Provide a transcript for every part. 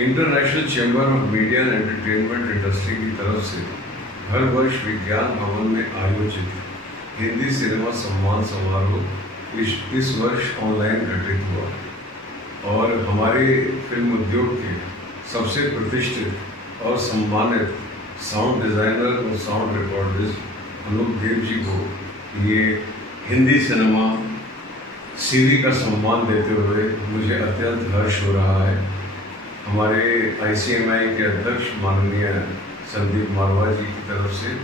International Chamber of Media and Entertainment industry की तरफ से हर वर्ष विज्ञान भवन में आयोजित हिंदी सिनेमा सम्मान समारोह इस वर्ष ऑनलाइन घटित हुआ और हमारे फिल्म उद्योग के सबसे प्रतिष्ठित और सम्मानित साउंड डिज़ाइनर और साउंड रिकॉर्डिस्ट अनूप देव जी को ये हिंदी सिनेमा सीवी का सम्मान देते हुए मुझे अत्यंत हर्ष हो रहा है। हमारे ICMI के अध्यक्ष माननीय संदीप मारवा जी की तरफ से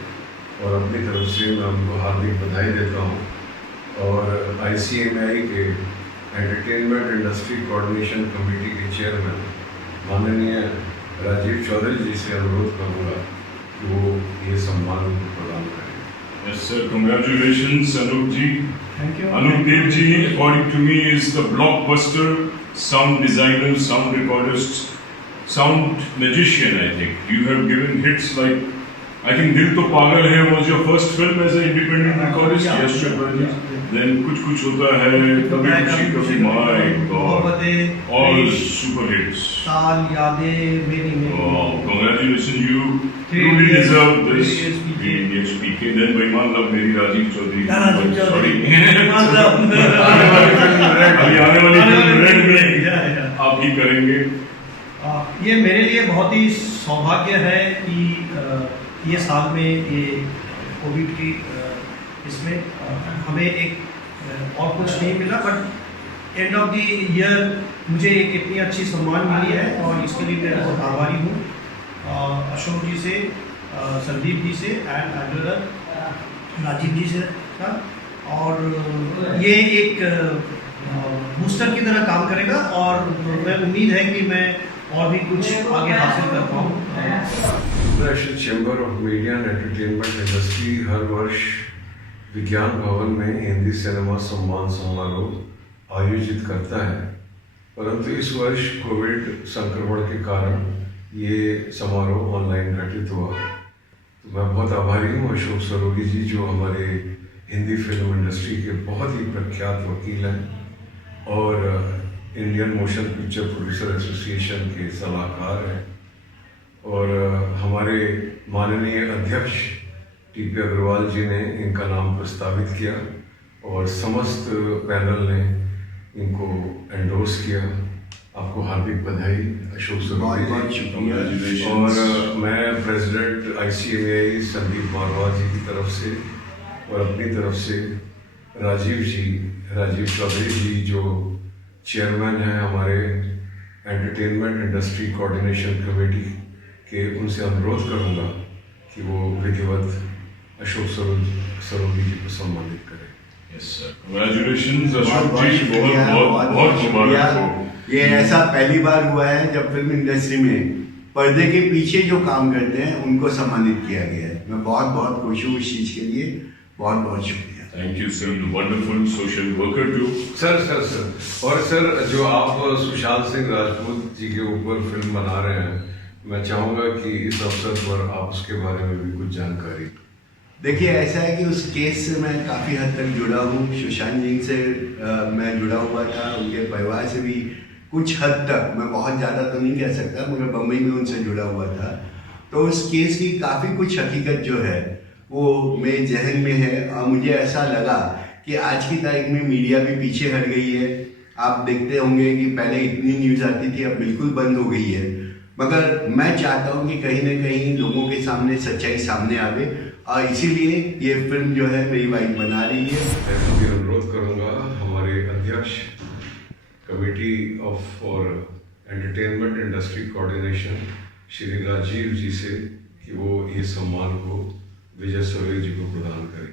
और अपनी तरफ से मैं उनको हार्दिक बधाई देता हूँ और ICMI के एंटरटेनमेंट इंडस्ट्री कोऑर्डिनेशन कमेटी के चेयरमैन माननीय राजीव चौधरी जी से अनुरोध करूँगा कि वो ये सम्मान उनको प्रदान करें। Yes, sir. Congratulations, Anup ji. Thank you. Anup Dev ji, according to me, is the blockbuster sound designer, sound recordist, sound magician, I think. You have given hits like, I think Dil To Pagal Hai was your first film as an independent recordist. Yeah, yes, Chakravarti. yeah. Then Kuch Kuch Hota Hai, Kabhi Khushi Kabhi, my God. All super hits. साल यादें मेरी मेरी। Oh, congratulations, you truly deserve this. 3 Idiots PK. Then Baiman Love Meri Rajiv Chaudhary. Sorry. अभी आने वाली film red में आप ही करेंगे। ये मेरे लिए बहुत ही सौभाग्य है कि ये साल में ये कोविड की इसमें हमें एक और कुछ नहीं मिला, but end of the year मुझे एक इतनी अच्छी सम्मान मिली है और इसके लिए मैं बहुत आभारी हूँ अशोक जी से, संदीप जी से एंड राजीव जी से था। और ये एक बूस्टर की तरह काम करेगा और मैं उम्मीद है कि मैं और भी कुछ आगे हासिल कर पाऊँ। International Chamber of Media and Entertainment Industry हर वर्ष विज्ञान भवन में हिंदी सिनेमा सम्मान समारोह आयोजित करता है, परंतु इस वर्ष कोविड संक्रमण के कारण ये समारोह ऑनलाइन घटित हुआ। तो मैं बहुत आभारी हूँ अशोक सरोगी जी, जो हमारे हिंदी फिल्म इंडस्ट्री के बहुत ही प्रख्यात वकील हैं और Indian motion picture producer association के सलाहकार हैं, और हमारे माननीय अध्यक्ष TP अग्रवाल जी ने इनका नाम प्रस्तावित किया और समस्त पैनल ने इनको एंडोर्स किया। आपको हार्दिक बधाई अशोक सरोगी जी। और मैं प्रेसिडेंट ICMI संदीप मारवा जी की तरफ से और अपनी तरफ से राजीव चौधरी जी जो चेयरमैन हैं हमारे एंटरटेनमेंट इंडस्ट्री कोऑर्डिनेशन कमेटी के, उनसे अनुरोध करूंगा कि वो विधिवत अशोक सरोगी जी को सम्मानित करें। Yes, sir. Congratulations, अशोक जी, बहुत मुबारक हो। ये ऐसा पहली बार हुआ है जब फिल्म इंडस्ट्री में पर्दे के पीछे जो काम करते हैं उनको सम्मानित किया गया है। मैं बहुत खुश हूँ इस चीज़ के लिए, बहुत शुक्रिया। Thank you, sir. Wonderful social worker too. Sir और सर जो आप सुशांत सिंह राजपूत जी के ऊपर फिल्म बना रहे हैं, मैं चाहूँगा कि इस अवसर पर आप उसके बारे में भी कुछ जानकारी। देखिए, ऐसा है कि उस केस से मैं काफ़ी हद तक जुड़ा हूँ। सुशांत सिंह से मैं जुड़ा हुआ था, उनके परिवार से भी कुछ हद तक, मैं बहुत ज़्यादा तो नहीं कह सकता, मगर बम्बई में उनसे जुड़ा हुआ था। तो उस केस की काफ़ी कुछ हकीकत जो है वो मेरे जहन में है और मुझे ऐसा लगा कि आज की तारीख में मीडिया भी पीछे हट गई है। आप देखते होंगे कि पहले इतनी न्यूज़ आती थी, अब बिल्कुल बंद हो गई है। मगर मैं चाहता हूँ कि कहीं ना कहीं लोगों के सामने सच्चाई सामने आवे और इसीलिए ये फिल्म जो है मेरी वाइफ बना रही है। मैं भी अनुरोध करूँगा हमारे अध्यक्ष Committee for Entertainment Industry Coordination Shri Rajiv ji से कि वो ये सम्मान को विजय सरोगी जी को प्रदान करें।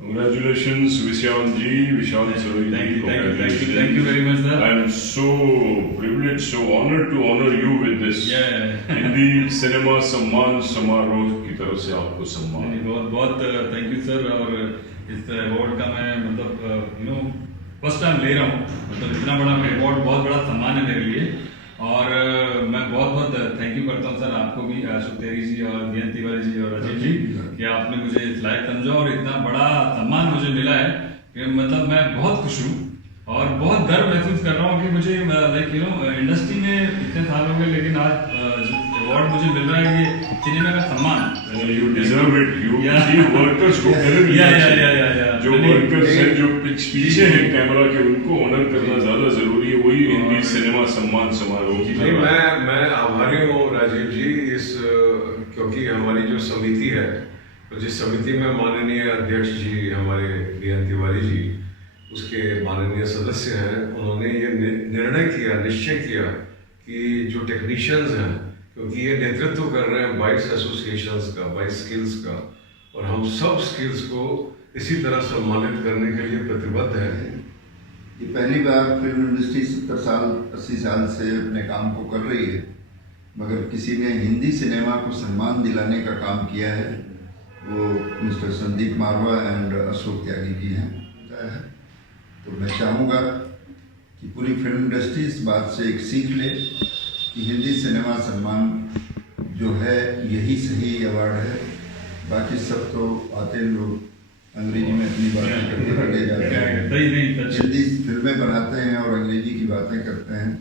Congratulations, Vishal ji, Vishal Sorogi ji. Thank you very much, sir. I am so privileged, so honored to honor you with this. Hindi cinema Samman समारोह की तरफ से आपको सम्मान। बहुत थैंक यू सर। और इस अवार्ड का मैं मतलब फर्स्ट टाइम ले रहा हूँ, मतलब इतना बड़ा अवार्ड, बहुत बड़ा सम्मान है मेरे लिए। और मैं बहुत थैंक यू करता हूँ सर आपको भी, अशोक तेरी जी और जयंत तिवारी जी और अजय जी, कि आपने मुझे इस लायक समझा और इतना बड़ा सम्मान मुझे मिला है कि मतलब मैं बहुत खुश हूँ। और बहुत गर्व महसूस कर रहा हूँ कि मुझे लाइक इंडस्ट्री में इतने साल हो गए, लेकिन आज अवार्ड मुझे मिल रहा है कि सिनेमा का सम्मान। You deserve it. You see workers को कदर नहीं है। जो वर्कर्स हैं, जो पीछे हैं कैमरा के, उनको ऑनर करना ज्यादा जरूरी है। वही हिंदी सिनेमा सम्मान समारोह की। नहीं, मैं आभारी हूँ राजीव जी इस, क्योंकि हमारी जो समिति है, तो जिस समिति में माननीय अध्यक्ष जी हमारे बीएन तिवारी जी उसके माननीय सदस्य हैं, उन्होंने ये निर्णय किया, निश्चय किया कि जो टेक्नीशियंस हैं, क्योंकि ये नेतृत्व कर रहे हैं 22 एसोसिएशंस का, 22 स्किल्स का, और हम सब स्किल्स को इसी तरह सम्मानित करने के लिए प्रतिबद्ध हैं। ये पहली बार फिल्म इंडस्ट्री 70 साल 80 साल से अपने काम को कर रही है, मगर किसी ने हिंदी सिनेमा को सम्मान दिलाने का काम किया है, वो मिस्टर संदीप मारवा एंड अशोक त्यागी जी हैं। तो मैं चाहूँगा कि पूरी फिल्म इंडस्ट्री इस बात से एक सीख ले कि हिंदी सिनेमा सम्मान जो है यही सही अवार्ड है। बाकी सब तो आते लोग अंग्रेजी में अपनी बातें करते चले जाते हैं, हिंदी फिल्में बनाते हैं और अंग्रेजी की बातें करते हैं।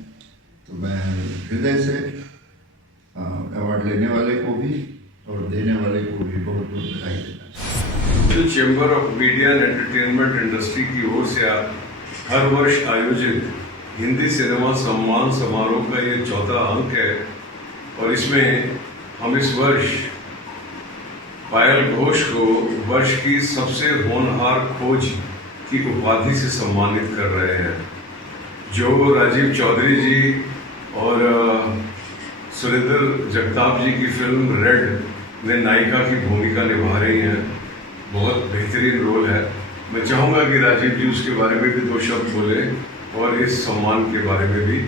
तो मैं हृदय से अवार्ड लेने वाले को भी और देने वाले को भी बहुत बहुत बधाई देना चाहिए। Chamber of Media and Entertainment industry की ओर से हर वर्ष आयोजित हिंदी सिनेमा सम्मान समारोह का ये 4था अंक है, और इसमें हम इस वर्ष पायल घोष को वर्ष की सबसे होनहार खोज की उपाधि से सम्मानित कर रहे हैं, जो राजीव चौधरी जी और सुरेंद्र जगताप जी की फिल्म रेड में नायिका की भूमिका निभा रही हैं। बहुत बेहतरीन रोल है। मैं चाहूँगा कि राजीव जी उसके बारे में भी 2 शब्द बोले और इस सम्मान के बारे में भी।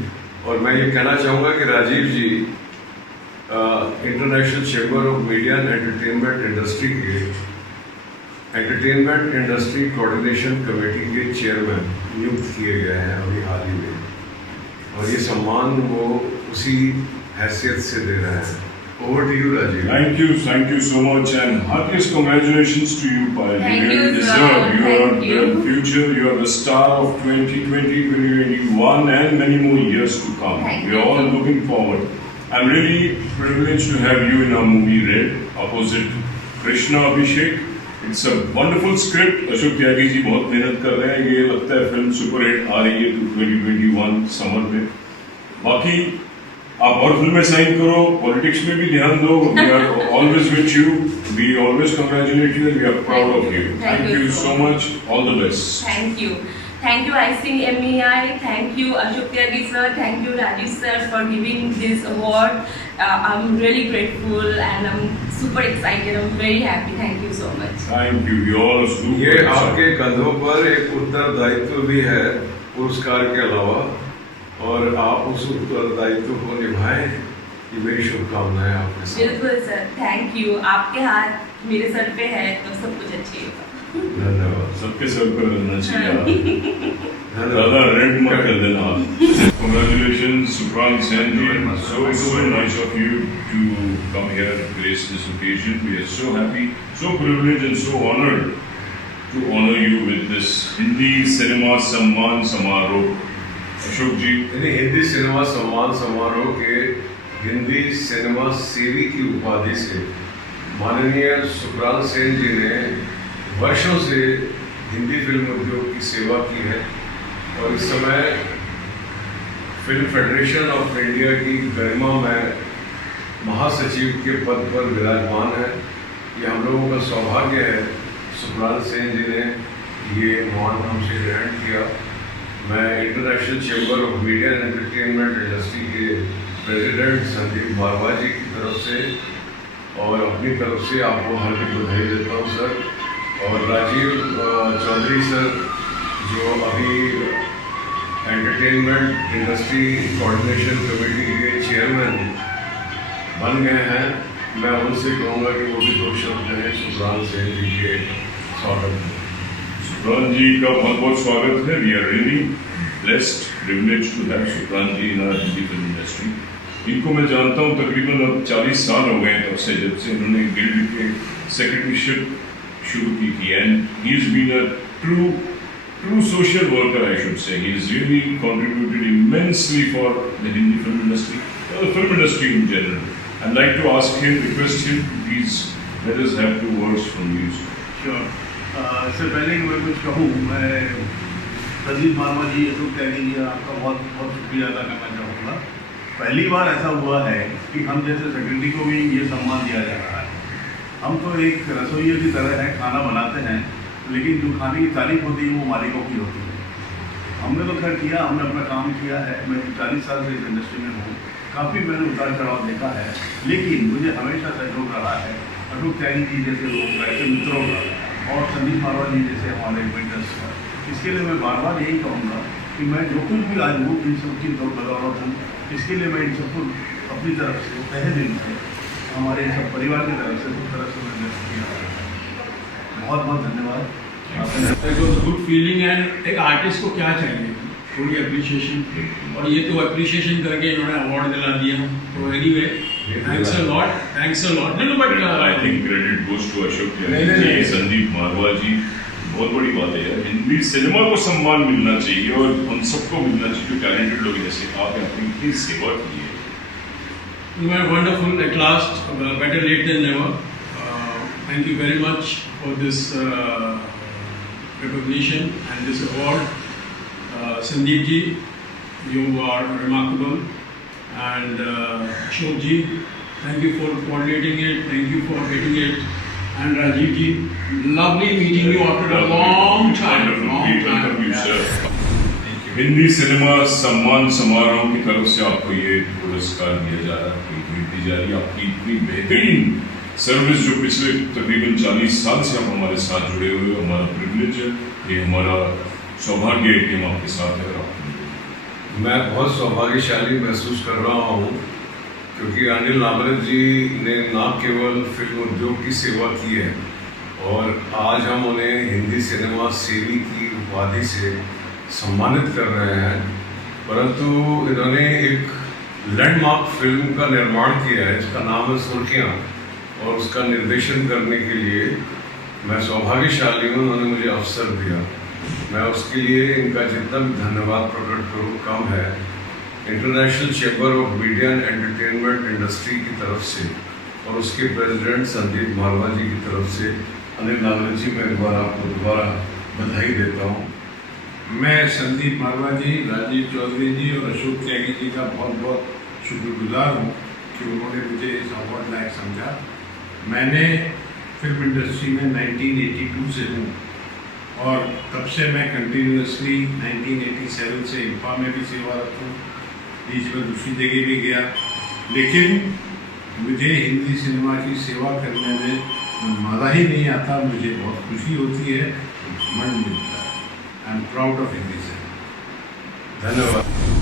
और मैं ये कहना चाहूँगा कि Rajiv ji International Chamber of Media and Entertainment Industry के एंटरटेनमेंट इंडस्ट्री कोऑर्डिनेशन कमेटी के चेयरमैन नियुक्त किए गए हैं अभी हाल ही में, और ये सम्मान वो उसी हैसियत से दे रहे हैं। Over to you, Rajiv. Thank you so much, and heartiest congratulations to you, Payal. Thank You really you, deserve. sir. You are Thank you. the future. You are the star of 2020, 2021, and many more years to come. Thank We are you. all looking forward. I'm really privileged to have you in our movie Red, opposite Krishna Abhishek. It's a wonderful script. Ashok Tyagi जी बहुत मेहनत कर रहे हैं। ये लगता है film super hit आ रही है 2021 समर में। बाकी आप और फिल्में साइन करो, पॉलिटिक्स में भी ध्यान दो। We are always with you. We always congratulate you and we are proud of you. Thank you so much. All the best. Thank you. Thank you, Icing MEI. Thank you, Ashok Tyagi sir. Thank you, Rajiv sir, for giving this award. I'm really grateful and I'm super excited. I'm very happy. Thank you so much. Thank you. You all are super. ये आपके कंधों पर एक उत्तरदायित्व भी है पुरस्कार के अलावा, और आप उस उत्तरदायित्व को निभाएं। ये मेरी शुभकामनाएं आपके साथ। बिल्कुल सर, थैंक यू। आपके हाथ मेरे सर पे है तो सब कुछ अच्छी होगा। धन्यवाद। सबके सर पर रहना चाहिए। ज़्यादा रेड मत कर देना आप। Congratulations, Suprang Sen ji. So nice of you to come here and grace this occasion. We are so happy, so privileged and so honored to honor you with this Hindi Cinema Samman Samaroh. Ashok ji, Hindi cinema Samman Samaroh के Hindi cinema सेवी की उपाधि से माननीय सुप्रांत सेन जी ने वर्षों से Hindi film उद्योग की सेवा की है, और इस समय फिल्म फेडरेशन ऑफ इंडिया की गरिमा में महासचिव के पद पर विराजमान है। ये हम लोगों का सौभाग्य है। सुप्रांत सेन जी ने ये मान हमसे ग्रहण किया। मैं international Chamber of Media and Entertainment Industry के प्रेसिडेंट संदीप मारवा जी की तरफ से और अपनी तरफ से आपको हार्दिक बधाई देता हूँ सर। और राजीव चौधरी सर जो अभी एंटरटेनमेंट इंडस्ट्री कोऑर्डिनेशन कमेटी के चेयरमैन बन गए हैं, मैं उनसे कहूँगा कि वो भी 2 शब्द हैं सुप्रांत सेन जी के स्वागत में। सुप्रांत जी का बहुत बहुत स्वागत है। We are really blessed, privileged to have Suprant ji in our Hindi film industry. इनको मैं जानता हूँ तकरीबन अब 40 साल हो गए तब से, जब से उन्होंने गिल्ड के सेक्रेटरीशिप शुरू की थी, and he is been a true true social worker, I should say. He has really contributed immensely for the Hindi film industry, the film industry in general. I'd like to ask him, request him to please let us have 2 words from you. Sure इससे पहले कि मैं कुछ कहूँ, मैं संदीप मारवा जी, अशोक त्यागी जी, आपका बहुत बहुत शुक्रिया अदा करना चाहूँगा। पहली बार ऐसा हुआ है कि हम जैसे सेक्रेटरी को भी ये सम्मान दिया जा रहा है। हम तो एक रसोइये की तरह है, खाना बनाते हैं, लेकिन जो खाने की तारीफ होती है वो मालिकों की होती है। हमने तो खैर किया, हमने अपना काम किया है। मैं 40 साल से इस इंडस्ट्री में हूँ, काफ़ी मैंने उतार चढ़ाव देखा है, लेकिन मुझे हमेशा सहयोग रहा है अशोक त्यागी जी जैसे लोग, ऐसे मित्रों का, और संदीप मारवा जी जैसे हमारे मेंटर्स का। इसके लिए मैं बार बार यही कहूँगा कि मैं जो कुछ भी आज हूँ, इन सब की बदौलत हूँ। इसके लिए मैं इन सबको अपनी तरफ से, तहे दिल से, हमारे सब परिवार की तरफ से, सब तरफ से मैं व्यक्त किया। बहुत बहुत धन्यवाद। It was good feeling. And एक आर्टिस्ट को क्या चाहिए, थोड़ी अप्रिशिएशन, और ये तो अप्रिशिएशन करके इन्होंने अवार्ड दिला दिया। तो anyway, thanks a lot, thanks a lot. No but I think credit goes to Ashok Tyagi ji, Sandeep Marwah ji. बहुत बड़ी बात है यार, हिंदी सिनेमा को सम्मान मिलना चाहिए और उन सबको मिलना चाहिए जो टैलेंटेड लोग जैसे आप अपनी इतनी सेवा की है। You were wonderful at last, better late than never. Thank you very much for this recognition and this award. Sandeep ji, you are remarkable. And Ashok ji, thank you for coordinating it, thank you for getting it. And Rajiv ji, lovely meeting you after a long time. Welcome you, sir. Hindi cinema Samman समारोह की तरफ से आपको ये पुरस्कार दिया जा रहा है, भेंट दी जा रही है। आपकी इतनी बेहतरीन सर्विस जो पिछले तकरीबन 40 साल से आप हमारे साथ जुड़े हुए, हमारा प्रिविलेज है, ये हमारा सौभाग्य है कि हम आपके साथ हैं। मैं बहुत सौभाग्यशाली महसूस कर रहा हूँ क्योंकि अनिल नामरत जी ने न केवल फिल्म उद्योग की सेवा की है और आज हम उन्हें हिंदी सिनेमा सेवी की उपाधि से सम्मानित कर रहे हैं, परंतु इन्होंने एक लैंडमार्क फिल्म का निर्माण किया है जिसका नाम है सुर्खियाँ, और उसका निर्देशन करने के लिए मैं सौभाग्यशाली हूँ, उन्होंने मुझे अवसर दिया। मैं उसके लिए इनका जितना भी धन्यवाद प्रकट करूँ कम है। International Chamber of Media and Entertainment industry की तरफ से और उसके प्रेसिडेंट संदीप मारवा जी की तरफ से अनिल नामरत जी, मैं एक बार आपको दोबारा बधाई देता हूँ। मैं संदीप मारवा जी, राजीव चौधरी जी और अशोक त्यागी जी का बहुत बहुत शुक्रगुजार हूँ कि उन्होंने मुझे इस अवार्ड लायक समझा। मैंने फिल्म इंडस्ट्री में 1982 से हूँ और तब से मैं कंटिन्यूसली 1987 से इंफा में भी सेवारत हूँ, बीच में दूसरी जगह भी गया, लेकिन मुझे हिंदी सिनेमा की सेवा करने में मज़ा ही नहीं आता। मुझे बहुत खुशी होती है, मन मिलता है। I am proud of Hindi cinema. धन्यवाद।